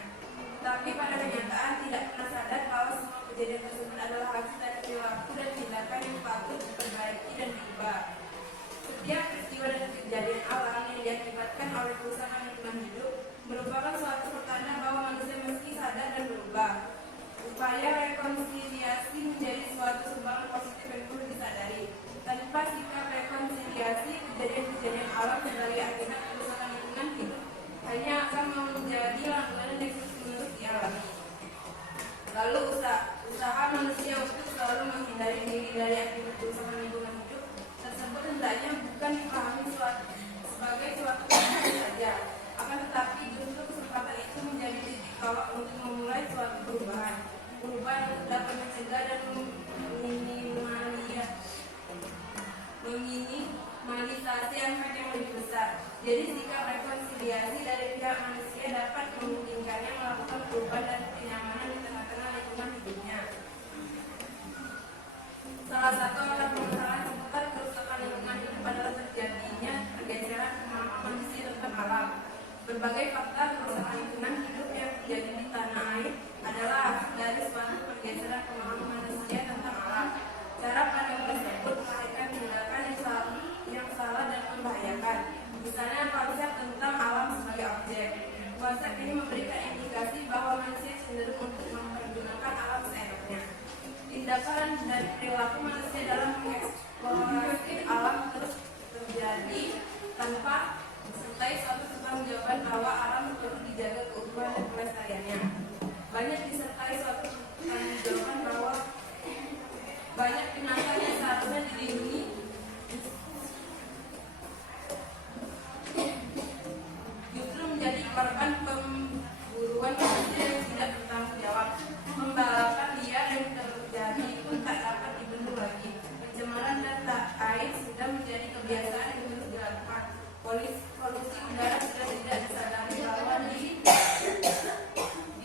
Tapi pada kenyataan tidak pernah sadar bahwa semua kejadian tersebut adalah hasil dari perilaku dan tindakan yang patut diperbaiki dan diubah. Setiap peristiwa dan kejadian alam yang diakibatkan oleh kerusakan lingkungan hidup merupakan suatu pertanda bahwa manusia mesti sadar dan berubah. Upaya rekonsiliasi menjadi suatu sumbangan positif yang perlu disadari. kerusakan lingkungan hidup tersebut hendaknya bukan dipahami sebagai suatu kesempatan saja, akan tetapi justru kesempatan itu menjadi titik tolak untuk memulai suatu perubahan yang dapat mencegah dan meminimalisasi efek yang lebih besar. Jadi sikap rekonsiliasi dari pihak manusia dapat memungkinkannya melakukan perubahan dan kenyamanan di tengah-tengah lingkungan hidupnya. Salah satu akar permasalahan seputar kerusakan lingkungan hidup adalah terjadinya pergeseran pemahaman manusia tentang alam. Berbagai fakta kerusakan lingkungan hidup yang terjadi di tanah air adalah hasil dari suatu pergeseran pemahaman manusia tentang alam. Cara pandang tersebut melahirkan tindakan yang salah dan membahayakan. Misalnya konsep tentang alam sebagai objek. Konsep ini memberikan indikasi bahwa manusia cenderung untuk mempergunakan alam seenaknya. Tindakan dan perilaku manusia dalam mengeksplorasi alam terus terjadi tanpa disertai suatu pertanggungjawaban bahwa alam perlu dijaga keutuhan dan kelestariannya. Banyak disertai suatu pertanggungjawaban bahwa banyak binatang yang seharusnya dilindungi justru menjadi korban pemburuan manusia yang tidak bertanggung jawab. Pembalakan liar yang terjadi pun tak dapat dibendung lagi. Pencemaran data air sudah menjadi kebiasaan yang terus dilakukan. Polusi udara sudah tidak disadari bahwa di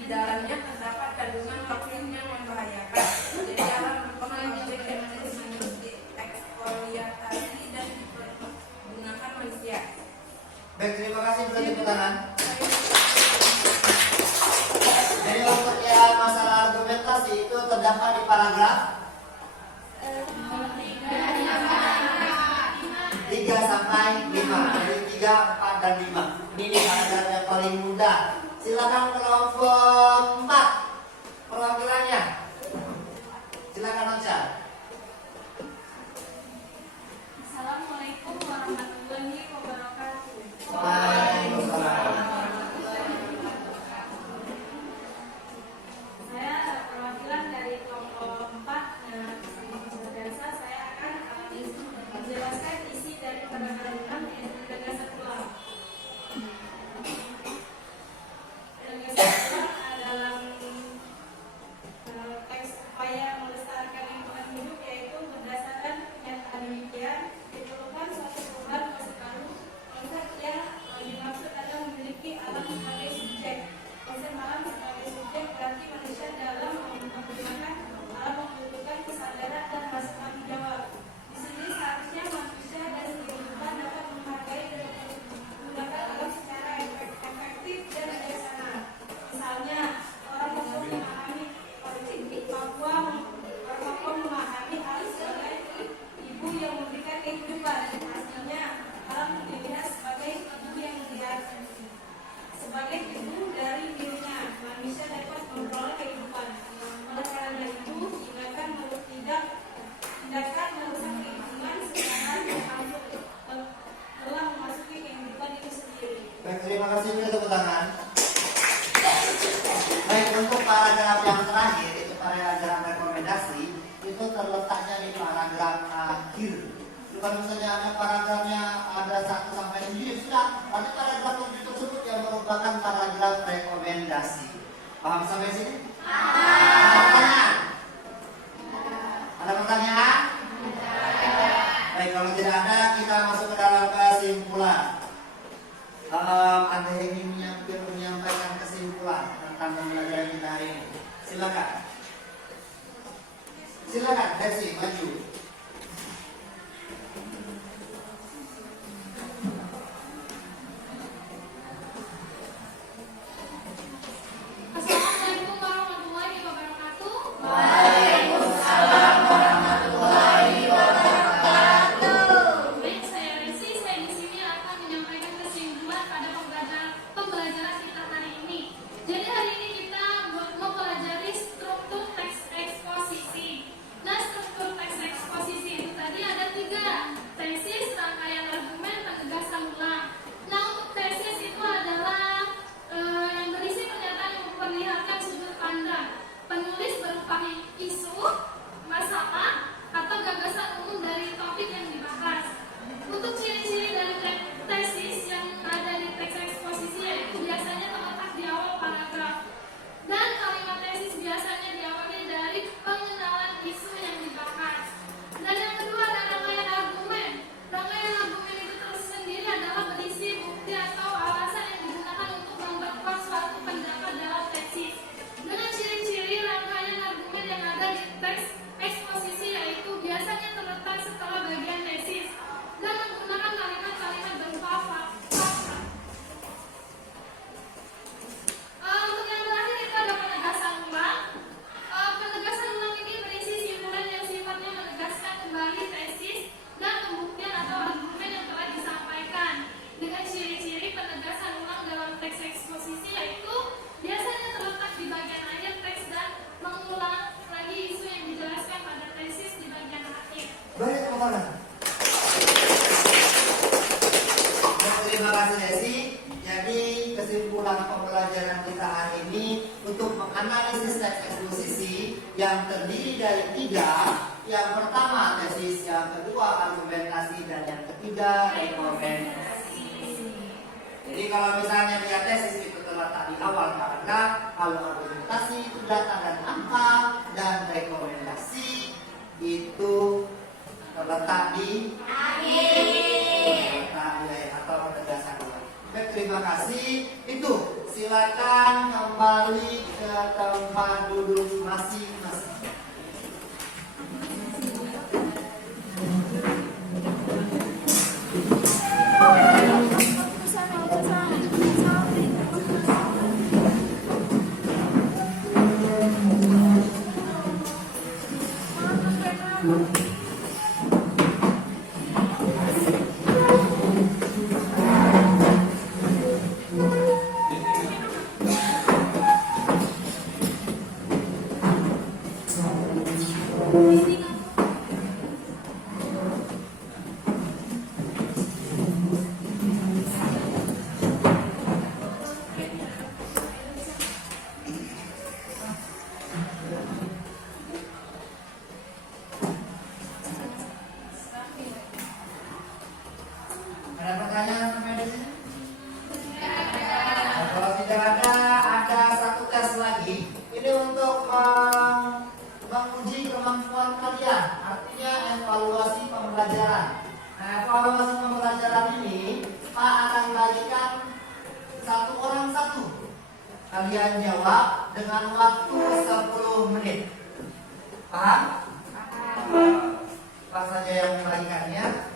dalamnya terdapat kandungan toksin yang membahayakan. Jadi alam merupakan objek yang terus-menerus dieksploitasi dan dipergunakan manusia. Baik, terima kasih untuk tepuk tangan. Jadi untuk yang masalah argumentasi itu terdapat di paragraf 3 sampai 5. Jadi 3, 4, dan 5. Ini paragraf yang paling mudah. Silakan kelompok 4 perwakilannya. Silakan Ocha. Assalamualaikum warahmatullahi wabarakatuh. Waalaikumsalam. Saya perwakilan dari kelompok 4 Desa. Saya akan menjelaskan isi dari paragraf 6 yaitu gagasan ulang. Gagasan ulang dalam teks upaya melestarikan lingkungan hidup yaitu berdasarkan kenyataan demikian diperlukan suatu perubahan masa lalu. Konsep yang dimaksud adalah memiliki alam sebagai subjek. Konsep alam sebagai subjek berarti manusia dalam menggunakan alam membutuhkan kesadaran dan rasa tanggung jawab. Di sini seharusnya manusia dan kehidupan dapat menghargai dan menggunakan alam secara efektif dan bijaksana. Misalnya orang Papua memahami alam sebagai ibu yang memberikan kehidupan. Artinya alam dilihat sebagai ibu yang melihat sebagai ibu dari dirinya. Manusia dapat memperoleh kehidupan. Oleh karena itu, tindakan merusak lingkungan secara langsung telah memasuki kehidupan itu sendiri. Baik, terima kasih untuk tepuk tangan. Baik, untuk paragraf yang terakhir itu paragraf rekomendasi itu terletaknya di paragraf akhir. Kalau misalnya ada paragrafnya ada 1 sampai 7 sudah, tapi paragraf 7 tersebut yang merupakan paragraf rekomendasi. Paham sampai sini? Ada pertanyaan? Baik, kalau tidak ada kita masuk ke dalam kesimpulan. Anda ingin menyampaikan kesimpulan tentang pembelajaran kita hari ini. Silakan. Silakan, Desi, maju. Assalamualaikum warahmatullahi wabarakatuh. Waalaikumsalam warahmatullahi wabarakatuh. Baik, saya Resi. Saya di sini akan menyampaikan kesimpulan pada pembelajaran kita hari ini. Jadi hari ini kita mempelajari struktur teks eksposisi. Nah, struktur teks tangan. Terima kasih Desi. Jadi kesimpulan pembelajaran kita hari ini untuk menganalisis teks eksposisi yang terdiri dari 3. Yang pertama tesis, yang kedua argumentasi, dan yang ketiga rekomendasi. Jadi kalau misalnya dia tesis itu terletak di awal karena kalau argumentasi itu data dan angka, dan rekomendasi itu terletak di akhir atau penegasan. Baik, terima kasih. Itu silakan kembali ke tempat duduk masing-masing. Ada pertanyaan sampai di sini? Nah, kalau tidak ada satu tes lagi. Ini untuk menguji kemampuan kalian. Artinya evaluasi pembelajaran. Nah, evaluasi pembelajaran ini Pak akan bagikan satu orang satu. Kalian jawab dengan waktu 10 menit. Paham? Pak saja yang membagikannya.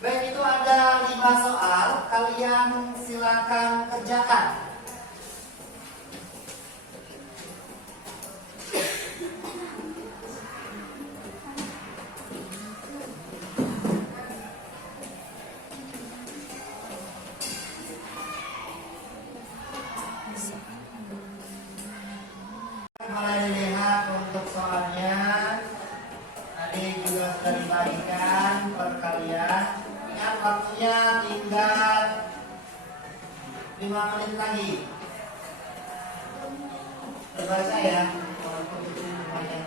Baik, itu ada 5 soal. Kalian silakan kerjakan. Mulai dilihat untuk soalnya. Tadi juga sudah dibagikan per kalian. Ingat waktunya tinggal 5 menit lagi. Terbaca ya. Walaupun itu lumayan.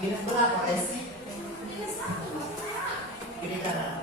Ini berapa Esi? Ini kanan.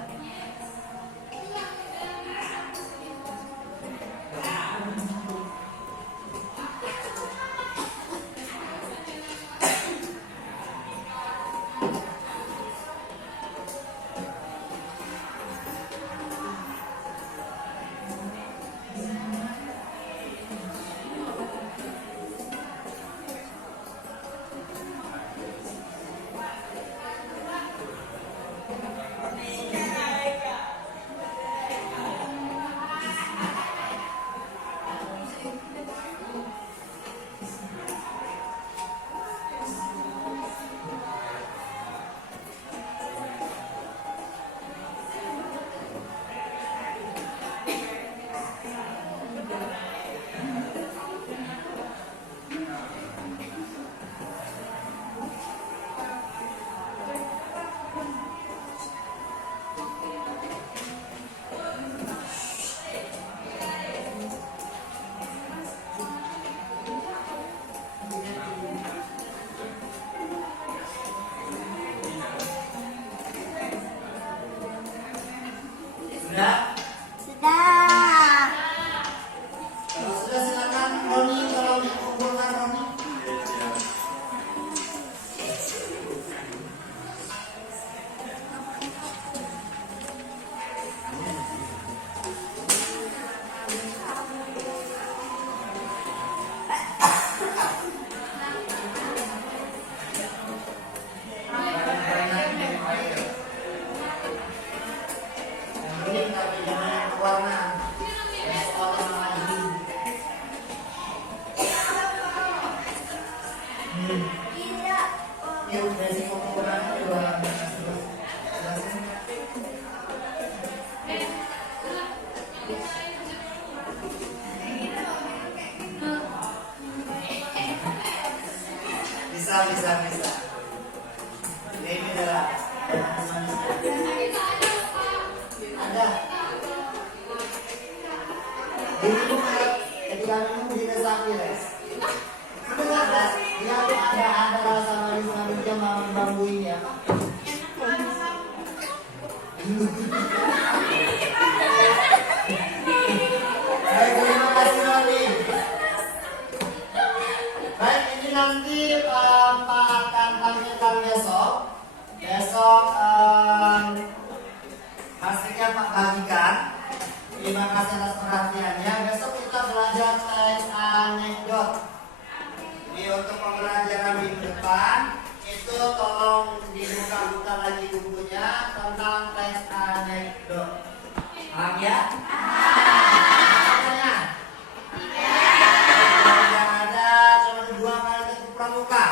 Yuk, basic penggunaan juga. Bisa. Ini adalah ada. Ini bukan ketika minum di resapi res. Dia ada rasa manis yang membambuinya. Baik, terima kasih Roli. Baik, ini nanti Pak akan tampilkan besok. Besok hasilnya Pak bagikan. Terima kasih atas perhatiannya. Besok kita belajar teks anekdot. Jadi untuk pembelajaran minggu depan itu tolong dibuka-buka lagi bukunya tentang teks anekdot. Paham ya? Yang ada cuma 2 kali untuk pramuka.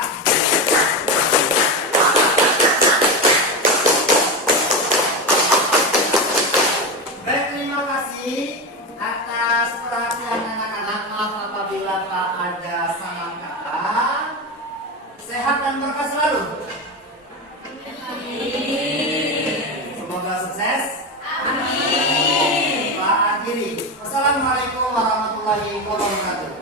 Baik, terima kasih atas perhatian anak-anak. Maaf apabila Pak ada salah kata. Sehat dan berkah selalu. Semoga sukses. Amin. Pak akhiri. Wassalamualaikum warahmatullahi wabarakatuh.